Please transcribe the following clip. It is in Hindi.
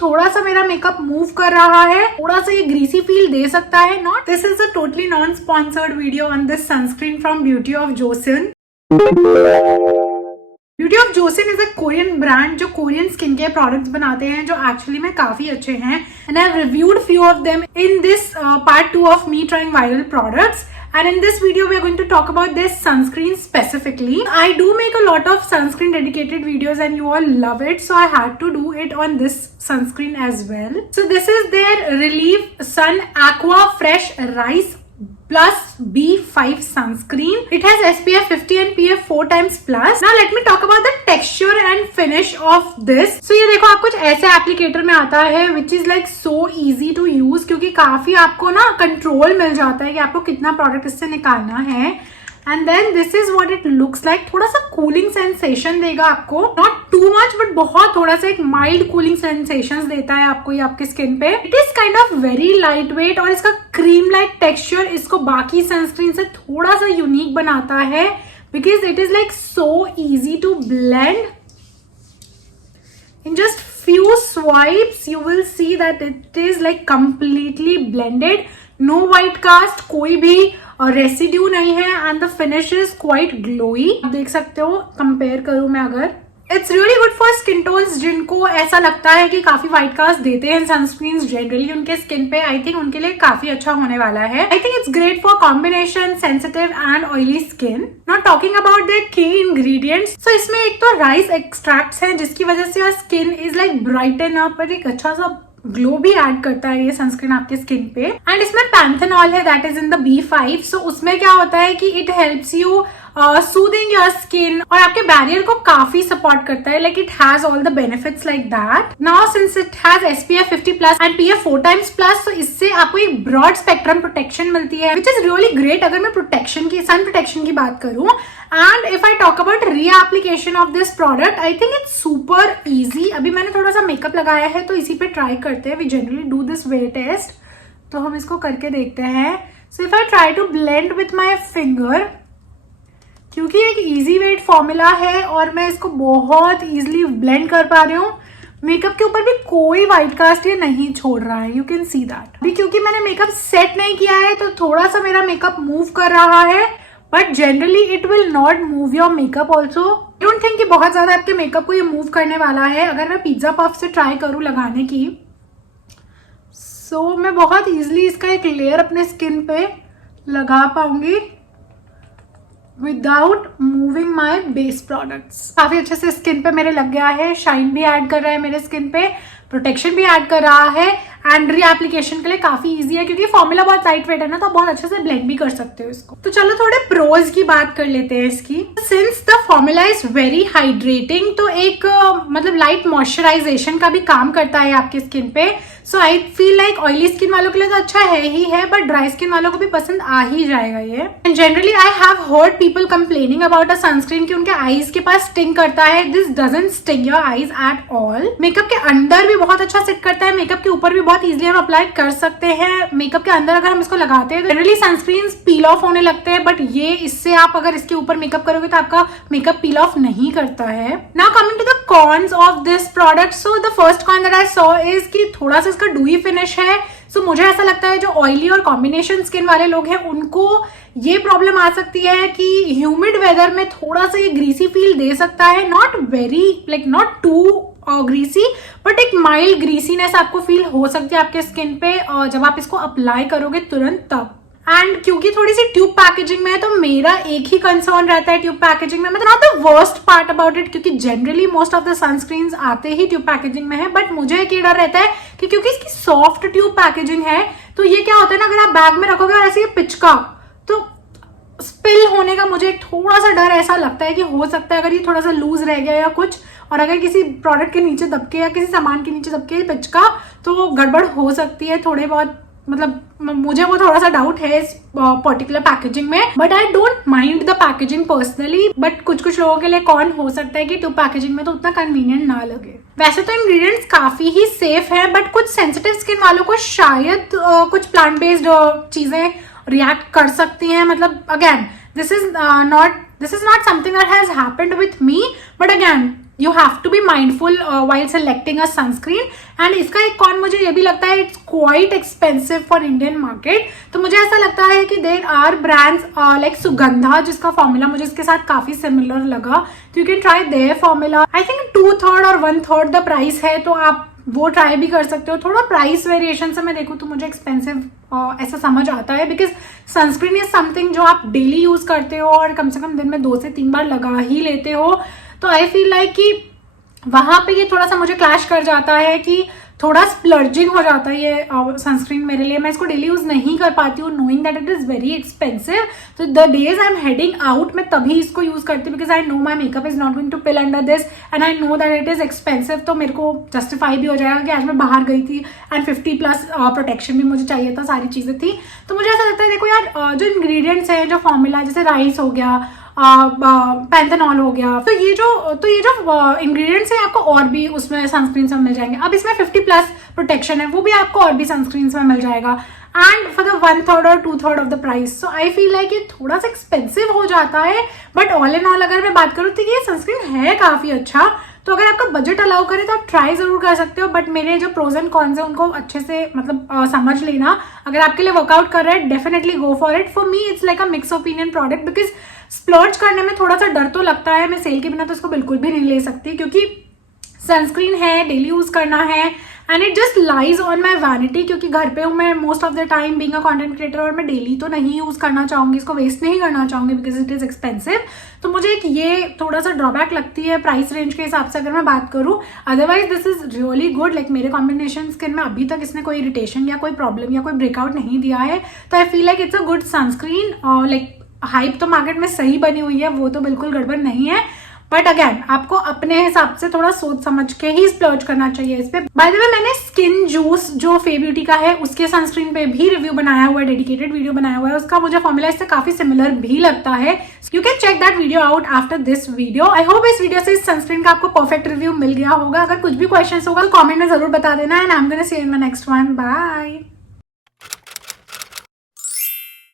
थोड़ा सा मेरा मेकअप मूव कर रहा है, थोड़ा सा ये ग्रीसी फील दे सकता है। Not this is a totally non sponsored video on this sunscreen from Beauty of Joseon. Beauty of Joseon is a Korean brand जो कोरियन स्किन केयर प्रोडक्ट्स बनाते हैं, जो एक्चुअली में काफी अच्छे हैं। And I have reviewed few of them in this part 2 of me trying viral products. And in this video, we are going to talk about this sunscreen specifically. I do make a lot of sunscreen dedicated videos and you all love it. So I had to do it on this sunscreen as well. So this is their Relief Sun Aqua Fresh Rice Plus B5 sunscreen. It has SPF 50 and PF 4 times plus. Now let me talk about the texture and finish of this. So ये देखो, आप कुछ ऐसे एप्लीकेटर में आता है which is like so easy to use, क्योंकि काफी आपको ना कंट्रोल मिल जाता है कि आपको कितना प्रोडक्ट इससे निकालना है. And then this is what it looks like. थोड़ा सा कूलिंग सेंसेशन देगा आपको, नॉट टू मच बट बहुत थोड़ा सा एक माइल्ड कूलिंग सेंसेशंस देता है आपको ये आपके स्किन पे. It is kind of very light weight और इसका क्रीम लाइक टेक्सचर इसको बाकी सनस्क्रीन से थोड़ा सा यूनिक बनाता है, because it is like so easy to blend. In just few swipes you will see that it is like completely blended. No white cast, कोई भी रेसिड्यू नहीं है and the finish is quite glowy. आप देख सकते हो, कंपेयर करूं मैं अगर. It's really good for skin tones जिनको ऐसा लगता है कि काफी व्हाइट कास्ट देते हैं सनस्क्रीन जनरली उनके स्किन पे. आई थिंक उनके लिए काफी अच्छा होने वाला है. I think it's great for combination sensitive and oily skin. Not talking about the key ingredients. So इसमें एक तो राइस एक्सट्रैक्ट्स हैं जिसकी वजह से your skin is like brighten up और एक अच्छा सा ग्लो भी ऐड करता है ये सनस्क्रीन आपके स्किन पे. एंड इसमें पैंथेनॉल है that is in the B5. सो उसमें क्या होता है कि it helps you soothing your skin और आपके बैरियर को काफी सपोर्ट करता है. Like it has all the benefits like that. Now since it has SPF 50 plus and PF 4 times plus, तो इससे आपको एक ब्रॉड स्पेक्ट्रम प्रोटेक्शन मिलती है विच इज रियली ग्रेट अगर मैं प्रोटेक्शन की सन प्रोटेक्शन की बात करूं. And if I talk about reapplication of this product, I think it's super easy. अभी मैंने थोड़ा सा मेकअप लगाया है तो इसी पे ट्राई करते हैं. We generally do this way test, तो हम इसको करके देखते हैं. So if I try to blend with my finger, क्योंकि एक इजी वेट फॉर्मूला है और मैं इसको बहुत इजीली ब्लेंड कर पा रही हूँ. मेकअप के ऊपर भी कोई व्हाइट कास्ट ये नहीं छोड़ रहा है. You can see that. अभी क्योंकि मैंने मेकअप सेट नहीं किया है तो थोड़ा सा मेरा मेकअप मूव कर रहा है, but generally it will not move your makeup also. Don't think कि बहुत ज्यादा आपके मेकअप को ये मूव करने वाला है. अगर मैं पिज्जा पफ से ट्राई करूँ लगाने की, सो मैं बहुत इजीली इसका एक लेयर अपने स्किन पे लगा पाऊंगी without moving my base products. काफी अच्छे से स्किन पे मेरे लग गया है. शाइन भी ऐड कर रहा है मेरे स्किन पे, प्रोटेक्शन भी ऐड कर रहा है एंड रीएप्लीकेशन के लिए काफी इजी है क्योंकि फॉर्मूला बहुत लाइट वेट है ना, तो आप बहुत अच्छे से ब्लेंड भी कर सकते हो इसको. तो चलो थोड़े प्रोज की बात कर लेते हैं इसकी. Since the formula is very hydrating, तो एक मतलब लाइट मॉइस्चराइजेशन का भी काम करता है आपकी स्किन पे. So I feel like oily skin वालों के लिए तो अच्छा है ही है, बट ड्राई स्किन वालों को भी पसंद आ ही जाएगा ये. And generally I have heard people complaining about a sunscreen कि उनके आईज के पास स्टिंग करता है. This doesn't sting your eyes at all. Makeup के अंदर भी बहुत अच्छा सेट करता है, मेकअप के ऊपर भी बहुत इजीली हम अप्लाई कर सकते हैं. मेकअप के अंदर अगर हम इसको लगाते हैं तो जनरली सनस्क्रीन पील ऑफ होने लगते हैं, बट ये इससे आप अगर इसके ऊपर मेकअप करोगे तो आपका मेकअप पील ऑफ नहीं करता है. Now coming to the cons of this product. So the first con that I saw is कि थोड़ा सा इसका डूई फिनिश है. सो मुझे ऐसा लगता है जो ऑयली और कॉम्बिनेशन स्किन वाले लोग हैं उनको ये प्रॉब्लम आ सकती है कि ह्यूमिड वेदर में थोड़ा सा ये ग्रीसी फील दे सकता है. Not very like not too greasy, but एक माइल्ड ग्रीसीनेस आपको फील हो सकती है आपके स्किन पे जब आप इसको अप्लाई करोगे तुरंत तब. एंड क्योंकि थोड़ी सी ट्यूब पैकेजिंग में है तो मेरा एक ही कंसर्न रहता है ट्यूब पैकेजिंग में. मतलब not the worst part about it, क्योंकि generally most of the sunscreens आते ही ट्यूब पैकेजिंग में है, बट मुझे एक डर रहता है कि क्योंकि इसकी सॉफ्ट ट्यूब पैकेजिंग है तो ये क्या होता है ना, अगर आप बैग में रखोगे और ऐसे ये पिचका तो स्पिल होने का मुझे थोड़ा सा डर ऐसा लगता है कि हो सकता है अगर ये थोड़ा सा लूज रह गया या कुछ, और अगर किसी प्रोडक्ट के नीचे दबके या किसी सामान के नीचे दबके पिचका तो गड़बड़ हो सकती है थोड़े बहुत. मतलब मुझे वो थोड़ा सा डाउट है इस पर्टिकुलर पैकेजिंग में, but I don't mind the packaging personally. But कुछ लोगों के लिए कौन हो सकता है कि ट्यूब पैकेजिंग में तो उतना कन्वीनियंट ना लगे. वैसे तो इंग्रेडिएंट्स काफी ही सेफ है, बट कुछ सेंसिटिव स्किन वालों को शायद कुछ प्लांट बेस्ड चीजें रिएक्ट कर सकती हैं. मतलब again this is not something that has happened with me, but again you have to be mindful while selecting a sunscreen. And इसका एक कॉन मुझे ये भी लगता है, it's quite expensive for Indian market. तो मुझे ऐसा लगता है कि there are brands like Sugandha, जिसका फॉर्मूला मुझे इसके साथ काफी सिमिलर लगा, तो you can try their formula. I think 2/3 और 1/3 द प्राइस है, तो आप वो ट्राई भी कर सकते हो। थोड़ा प्राइस वेरिएशन से मैं देखूँ तो मुझे एक्सपेंसिव ऐसा समझ आता है, बिकॉज सनस्क्रीन इज समथिंग जो आप डेली यूज करते हो और कम से कम दिन में 2 से 3 बार लगा ही लेते हो। तो आई फील लाइक कि वहां पे ये थोड़ा सा मुझे क्लैश कर जाता है कि थोड़ा स्प्लर्जिंग हो जाता है ये सनस्क्रीन मेरे लिए। मैं इसको डेली यूज नहीं कर पाती हूँ, knowing that it is very expensive. तो the days I am heading out मैं तभी इसको यूज करती हूँ, because I know my makeup is not going to pill under this and I know that it is expensive. तो मेरे को जस्टिफाई भी हो जाएगा कि आज मैं बाहर गई थी एंड 50+ प्रोटेक्शन भी मुझे चाहिए था, सारी चीजें थी। तो मुझे ऐसा लगता है देखो यार, जो इंग्रेडिएंट्स है, जो फॉर्मूला, जैसे राइस हो गया, पैंथेनॉल हो गया, तो ये जो इंग्रेडिएंट्स हैं आपको और भी उसमें सनस्क्रीन में मिल जाएंगे। अब इसमें 50+ प्रोटेक्शन है, वो भी आपको और भी सनस्क्रीन में मिल जाएगा, एंड फॉर द 1/3 और 2/3 of the price. So I feel like ये थोड़ा सा एक्सपेंसिव हो जाता है, बट ऑल इन ऑल अगर मैं बात करूँ तो ये सनस्क्रीन है काफी अच्छा। तो अगर आपका बजट अलाउ करे तो आप ट्राई जरूर कर सकते हो, बट मेरे जो प्रोज एंड कॉन्स है उनको अच्छे से मतलब समझ लेना। अगर आपके लिए वर्कआउट कर रहा है, definitely go for it. For me it's like a mix opinion product, because splurge करने में थोड़ा सा डर तो लगता है। मैं सेल के बिना तो इसको बिल्कुल भी नहीं ले सकती, क्योंकि सनस्क्रीन है, डेली यूज करना है, and it just lies on my vanity, क्योंकि घर पे हूँ मैं most of the time being a content creator, और मैं डेली तो नहीं यूज करना चाहूंगी, इसको वेस्ट नहीं करना चाहूंगी बिकॉज इट इज एक्सपेंसिव। तो मुझे एक ये थोड़ा सा ड्रॉबैक लगती है प्राइस रेंज के हिसाब से अगर मैं बात करूँ। Otherwise this is really good. Like मेरे कॉम्बिनेशन स्किन में अभी तक इसने कोई इरिटेशन या कोई प्रॉब्लम या कोई ब्रेकआउट नहीं दिया है। तो आई feel like it's a good sunscreen. Like hype तो मार्केट में सही बनी हुई है, वो तो बिल्कुल गड़बड़ नहीं है, बट अगेन आपको अपने हिसाब से थोड़ा सोच समझ के ही स्प्लर्ज करना चाहिए इस पे। बाय द वे मैंने स्किन जूस जो फे ब्यूटी का है उसके सनस्क्रीन पे भी रिव्यू बनाया हुआ है, डेडिकेटेड वीडियो बनाया हुआ है। उसका मुझे फॉर्मूला इससे काफी सिमिलर भी लगता है। You can check that video out after this video. I hope इस वीडियो से इस सनस्क्रीन का आपको परफेक्ट रिव्यू मिल गया होगा। अगर कुछ भी क्वेश्चन होगा तो कॉमेंट में जरूर बता देना, and I am gonna see you in my next one. Bye.